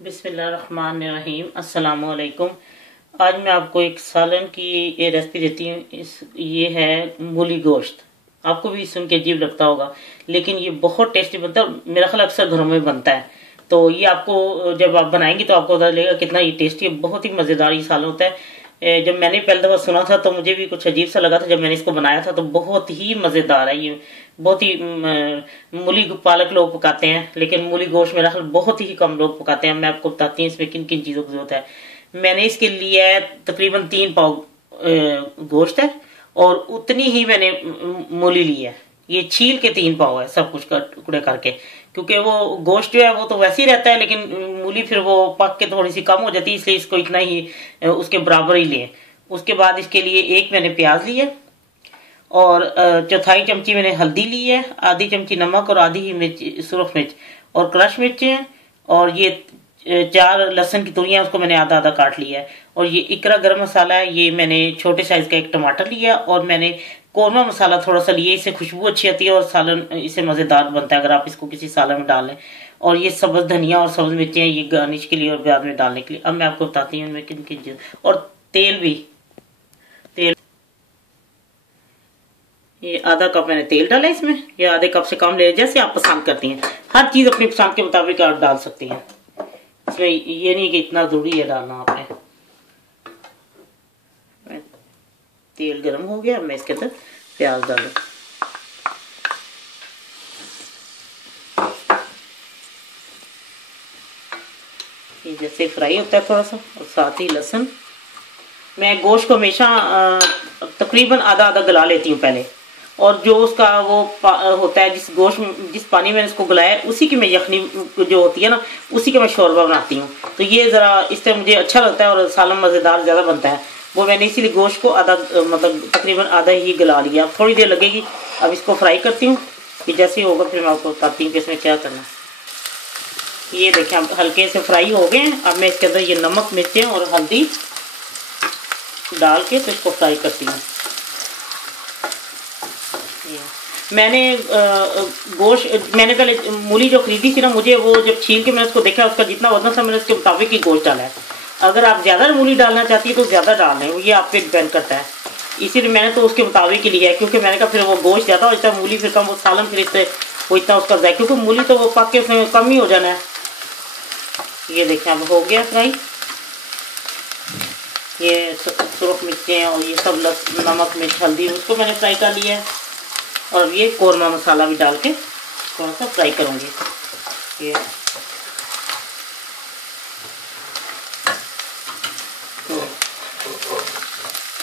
बिस्मिल्लाहिर्रहमानिर्रहीम। अस्सलाम वालेकुम। आज मैं आपको एक सालन की ये रेसिपी देती हूँ। ये है मूली गोश्त। आपको भी सुन के अजीब लगता होगा, लेकिन ये बहुत टेस्टी बनता है। मेरा ख्याल अक्सर घरों में बनता है, तो ये आपको जब आप बनाएंगे तो आपको पता लगेगा कितना ये टेस्टी है। बहुत ही मज़ेदार ये सालन होता है। जब मैंने पहली दफ़ा सुना था तो मुझे भी कुछ अजीब सा लगा था। जब मैंने इसको बनाया था तो बहुत ही मज़ेदार है ये। बहुत ही मूली पालक लोग पकाते हैं, लेकिन मूली गोश्त मेरा ख्याल बहुत ही कम लोग पकाते हैं। मैं आपको बताती हूँ इसमें किन किन चीज़ों की जरूरत है। मैंने इसके लिए तकरीबन 3 पाव गोश्त है, और उतनी ही मैंने मूली ली है। ये छील के 3 पाव है, सब कुछ टुकड़े करके, क्योंकि वो गोश्त जो है वो तो वैसे ही रहता है, लेकिन मूली फिर वो पक के थोड़ी सी कम हो जाती है, इसलिए इसको इतना ही उसके बराबर ही लें। उसके बाद इसके लिए एक मैंने प्याज ली है, और 1/4 चमची मैंने हल्दी ली है, आधी चमची नमक, और आधी ही मिर्च, सुरख मिर्च और क्रश मिर्च है, और ये 4 लहसुन की तुरियां, उसको मैंने आधा आधा काट लिया है। और ये इकरा गरम मसाला है, ये मैंने छोटे साइज का एक टमाटर लिया, और मैंने कौरमा मसाला थोड़ा सा लिया। इससे खुशबू अच्छी आती है और सालन इससे मज़ेदार बनता है अगर आप इसको किसी सालन में डाल लें। और ये सब्ज धनिया और सब्ज मिर्चें, ये गार्निश के लिए और बाद में डालने के लिए। अब मैं आपको बताती हूँ इनमें किन किन। और तेल भी, तेल ये आधा कप मैंने तेल डाला इसमें, या आधे कप से कम ले, जैसे आप पसंद करती हैं। हर चीज़ अपनी पसंद के मुताबिक आप डाल सकती हैं। इसमें ये नहीं कि इतना जरूरी है डालना आपने। तेल गर्म हो गया, मैं इसके अंदर प्याज डालूं। ये जैसे फ्राई होता है थोड़ा सा, और साथ ही लहसुन। मैं गोश्त को हमेशा तकरीबन आधा आधा गला लेती हूँ पहले, और जो उसका वो होता है, जिस पानी में इसको गलाया है, उसी की मैं यखनी जो होती है ना, उसी का मैं शोरबा बनाती हूँ। तो ये ज़रा इससे मुझे अच्छा लगता है, और सालन मज़ेदार ज़्यादा बनता है। वो मैंने इसीलिए गोश्त को आधा मतलब तकरीबन आधा ही गला लिया। अब थोड़ी देर लगेगी। अब इसको फ्राई करती हूँ, कि जैसे ही होगा फिर मैं आपको बताती हूँ कि इसमें क्या करना है। ये देखें, अब हल्के से फ्राई हो गए हैं। अब मैं इसके अंदर ये नमक, मिर्चें और हल्दी डाल के तो इसको फ्राई करती हूँ। मैंने गोश्त, मैंने पहले मूली जो खरीदी थी ना, मुझे वो जब छील के मैंने उसको देखा, उसका जितना वजन था मैंने उसके मुताबिक ही गोश्त डाला है। अगर आप ज़्यादा मूली डालना चाहती है तो ज़्यादा डाल लें, ये आप पे डिपेंड करता है। इसीलिए मैंने तो उसके मुताबिक ही लिया है, क्योंकि मैंने कहा फिर वो गोश्त ज़्यादा हो जाता है, मूली फिर कम, वो सालन फिर इससे वो इतना उसका जाए, क्योंकि मूली तो वो पक के उसमें कम ही हो जाना है। ये देखें, अब हो गया फ्राई। ये सुरख मिर्चें और ये सब नमक, मिर्च, हल्दी, उसको मैंने फ्राई कर लिया है। और ये कौरमा मसाला भी डाल के थोड़ा सा फ्राई करूँगी। ये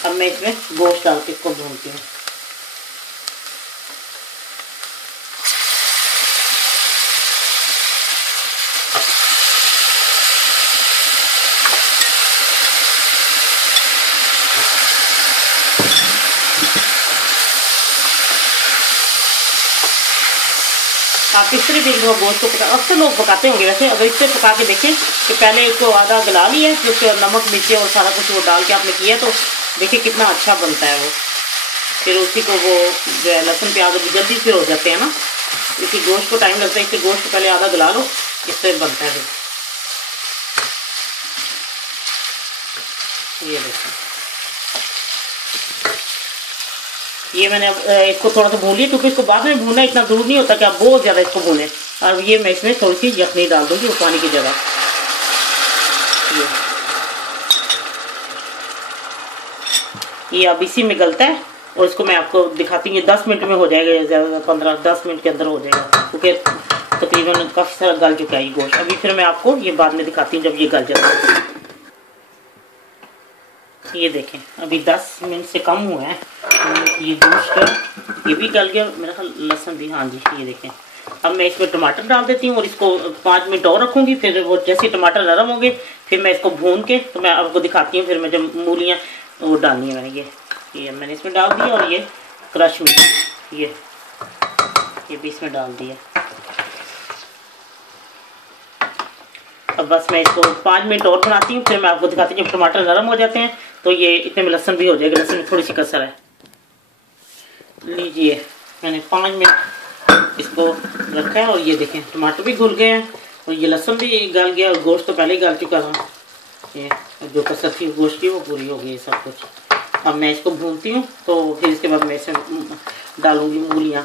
अब मैं इसमें गोश्त डाल के इसको भूनती हूँ। आप इस तरह देख लो, गोश्त को पका, अक्सर लोग पकाते होंगे वैसे। अगर इससे पका के देखें कि पहले इसको आधा गला लिया है, फिर उसके नमक, मिर्ची और सारा कुछ वो डाल के आपने किया, तो देखिए कितना अच्छा बनता है वो। फिर उसी को वो जो है लहसुन प्याज जल्दी फिर हो जाते हैं ना, इसी गोश्त को टाइम लगता है, इससे गोश्त को पहले आधा गला लो, इससे बनता है। ये देखो, ये मैंने अब इसको थोड़ा सा भून लिया, क्योंकि इसको बाद में भूनना इतना दूर नहीं होता कि आप बहुत ज़्यादा इसको भूनें। और ये मैं इसमें थोड़ी सी यखनी डाल दूँगी वो पानी की जगह। ये अब इसी में गलता है, और इसको मैं आपको दिखाती हूँ। ये 10 मिनट में हो जाएगा, ज़्यादा 15-10 मिनट के अंदर हो जाएगा, क्योंकि तकरीबन काफ़ी सारा गल चुका है ये गोश्त। अभी फिर मैं आपको ये बाद में दिखाती हूँ जब ये गल जाता है। ये देखें, अभी 10 मिनट से कम हुआ है ये गोश्त, ये भी गल गया मेरा ख्याल। लहसुन भी, हाँ जी, ये देखें। अब मैं इसमें टमाटर डाल देती हूँ, और इसको 5 मिनट और रखूँगी। फिर वो जैसे टमाटर नरम होंगे, फिर मैं इसको भून के तो मैं आपको दिखाती हूँ। फिर मैं जब मूलियाँ वो डालनी है, मैंने ये मैंने इसमें डाल दिया, और ये क्रश मिर्च ये भी इसमें डाल दिया। अब बस मैं इसको 5 मिनट और बनाती हूँ, फिर मैं आपको दिखाती हूँ। जब टमाटर नरम हो जाते हैं तो ये इतने में लहसुन भी हो जाएगा। लहसुन में थोड़ी सी कसर है। लीजिए, मैंने 5 मिनट इसको रखा है, और ये देखें टमाटर भी घुल गए हैं, तो ये लहसुन भी गल गया और गोश्त तो पहले ही गल चुका था। ये जो कसर थी गोश्त की वो पूरी हो गई सब कुछ। अब मैं इसको भूनती हूँ, तो फिर इसके बाद मैं इसमें डालूंगी मूलियाँ।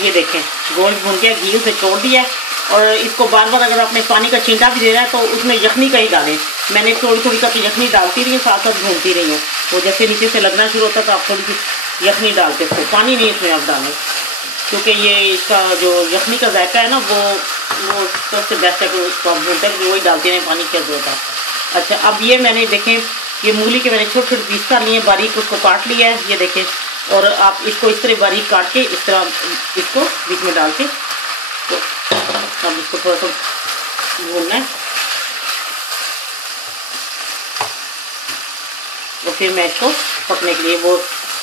ये देखें गोश्त भून के घी से छोड़ दिया। और इसको बार बार अगर आपने पानी का छींटा भी दे रहा है तो उसमें यखनी का ही डालें। मैंने थोड़ी थोड़ी करके यखनी डालती रही हूँ, साथ साथ भूनती रही हूँ। वो जैसे नीचे से लगना शुरू होता तो आप थोड़ी सी यखनी डालते इसको, पानी नहीं इसमें आप डालें, क्योंकि ये इसका जो यखनी का जायका है ना वो सबसे बेस्ट है कि उसको आप भूनते हैं, वही डालते हैं, पानी की जरूरत है। अच्छा, अब ये मैंने देखें ये मूली के मैंने छोटे छोटे पीस कर लिए, बारीक उसको काट लिया है, ये देखें। और आप इसको इस तरह बारीक काट के इस तरह इसको बीच में डाल के तो अब इसको थोड़ा सा भूनना है। और फिर मैं इसको पकने के लिए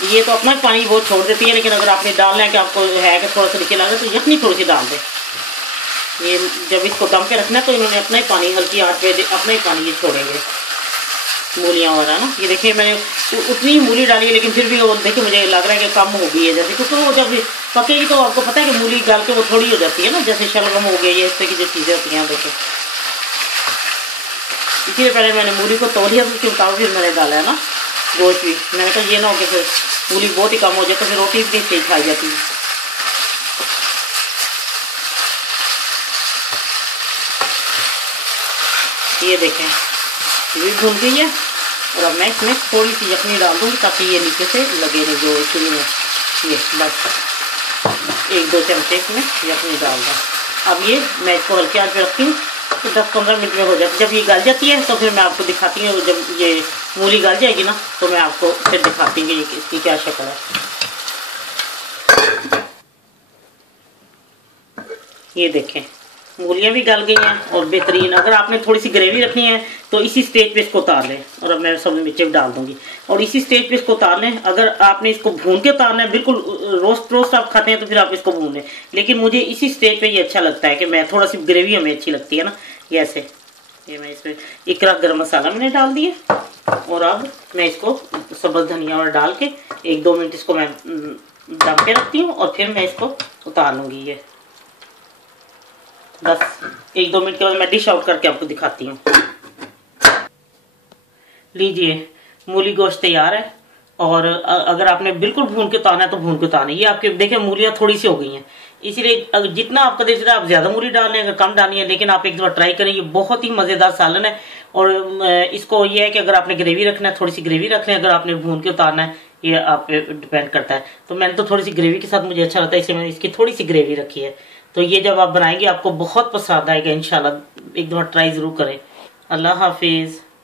ये तो अपना पानी वो छोड़ देती है, लेकिन अगर आपने डालना है कि आपको है कि थोड़ा सा नीचे लाना तो यखनी थोड़ी सी डाल दें। ये जब इसको दम पे रखना है तो इन्होंने अपना ही पानी हल्की आंच पे अपना ही पानी ये छोड़ेंगे मूलियाँ वगैरह ना। ये देखिए मैंने उतनी ही मूली डाली है, लेकिन फिर भी वो देखिए मुझे लग रहा है कि कम हो गई है जैसे, क्योंकि वो जब पकेगी तो आपको पता है कि मूली डाल के वो थोड़ी हो जाती है ना, जैसे शलगम हो गई है, इस तरह की जो चीज़ें होती हैं। देखिए इसीलिए पहले मैंने मूली को तोड़ लिया, उसके मुताबिक फिर मैंने डाला है ना गोश्त भी। मैंने कहा ये ना हो कि फिर मूली बहुत ही कम हो जाए तो फिर रोटी इतनी तेज खाई जाती है। ये देखें ये भून गई है। और अब मैं इसमें थोड़ी सी यखनी डाल दूँगी ताकि ये नीचे से लगे नहीं जो शुरू में। ये बस 1-2 चमचे इसमें यखनी डाल दूँ। अब ये मैं इसको हल्के आंच पे रखती हूँ तो 10-15 मिनट में हो जाती है। जब ये गल जाती है तो फिर मैं आपको दिखाती हूँ, जब ये मूली गल जाएगी ना तो मैं आपको फिर दिखाती हूँ कि इसकी क्या शक्ल है। ये देखें मूलियाँ भी गल गई हैं और बेहतरीन। अगर आपने थोड़ी सी ग्रेवी रखनी है तो इसी स्टेज पे इसको उतार लें। और अब मैं सब मिर्ची डाल दूंगी और इसी स्टेज पे इसको उतार लें। अगर आपने इसको भून के उतारना है, बिल्कुल रोस्ट आप खाते हैं तो फिर आप इसको भून लें, लेकिन मुझे इसी स्टेज पे ये अच्छा लगता है कि मैं थोड़ा सी ग्रेवी हमें अच्छी लगती है ना। ये ऐसे ये मैं इसमें इकरा गरम मसाला मैंने डाल दिया और अब मैं इसको सब्ज़ धनिया और डाल के 1-2 मिनट इसको मैं दम पे रखती हूँ और फिर मैं इसको उतार लूँगी। ये बस 1-2 मिनट के बाद मैं डिश आउट करके आपको दिखाती हूँ। लीजिए मूली गोश्त तैयार है। और अगर आपने बिल्कुल भून के उतारना है तो भून के उतारना है। ये आपके देखें मूलियाँ थोड़ी सी हो गई हैं, इसीलिए जितना आपका दिल चाहे आप ज़्यादा मूली डाल लें, अगर कम डालनी है, लेकिन आप एक दफ़ा ट्राई करें। ये बहुत ही मज़ेदार सालन है। और इसको ये है कि अगर आपने ग्रेवी रखना है थोड़ी सी ग्रेवी रख लें, अगर आपने भून के उतारना है ये आप पे डिपेंड करता है। तो मैंने तो थोड़ी सी ग्रेवी के साथ मुझे अच्छा लगता है, इसलिए मैंने इसकी थोड़ी सी ग्रेवी रखी है। तो ये जब आप बनाएंगे आपको बहुत पसंद आएगा इंशाल्लाह। एक दफ़ा ट्राई ज़रूर करें। अल्लाह हाफिज़।